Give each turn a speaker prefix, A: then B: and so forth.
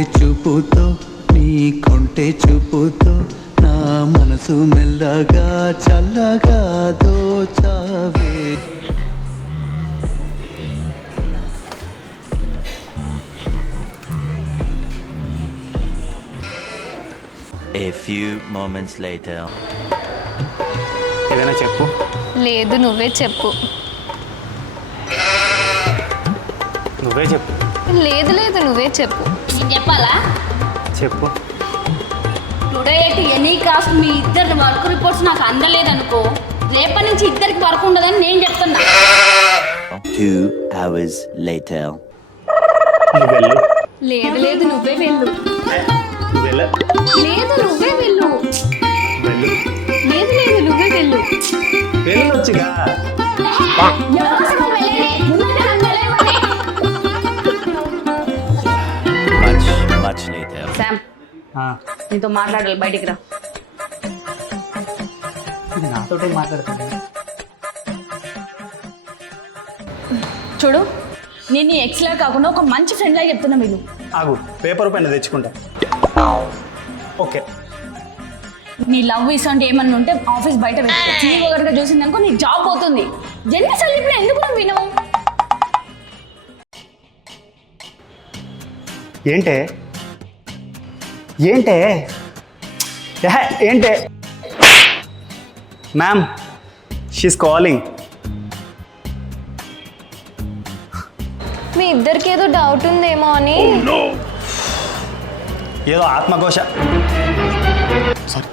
A: చూపుతో నీ కొంటె చూపుతో నా మనసు మెల్లగా చల్లగా దోచావే.
B: A few moments later.
C: ఏదైనా చెప్పు.
D: లేదు నువ్వే చెప్పు.
C: నువ్వే చెప్పు.
D: లేదు లేదు నువ్వే చెప్పు.
E: నేను చెప్పాలా?
C: చెప్పు.
E: టుడే ఎనీ కాస్ట్ మీ ఇద్దరి వర్క్ రిపోర్ట్స్ నాకు అందలేదనుకో రేపటి నుంచి ఇద్దరికి వర్క్ ఉండదని నేను చెప్తున్నా.
B: Two hours later.
C: నువ్వు వెళ్ళు.
D: లేదు లేదు నువ్వే వెళ్ళు.
C: నువ్వు వెళ్ళ.
D: లేదు నువ్వే వెళ్ళు.
C: వెళ్ళు.
D: లేదు లేదు నువ్వే వెళ్ళు.
C: వెళ్ళొచ్చుగా
E: శామ్ నీతో మాట్లాడాలి బయటికి రా. చూడు నేను నీ ఎక్స్లా కాకుండా ఒక మంచి ఫ్రెండ్ లాగా చెప్తున్నా మీరు
C: ఆగు పేపర్ పెన్ తెచ్చుకుంటా. ఓకే.
E: నీ లవ్ ఇసంటే ఏమన్నా ఉంటే ఆఫీస్ బయట ఒకరిగా చూసిందనుకో నీ జాబ్ పోతుంది. జన్మసార్లు ఇప్పుడు ఎందుకు నువ్వు వినవు?
C: ఏంటే? ఏంటే? ఏంటే? మ్యామ్ షీస్ కాలింగ్
D: మీ ఇద్దరికి ఏదో డౌట్ ఉందేమో అని.
C: ఏదో ఆత్మఘోష. సారీ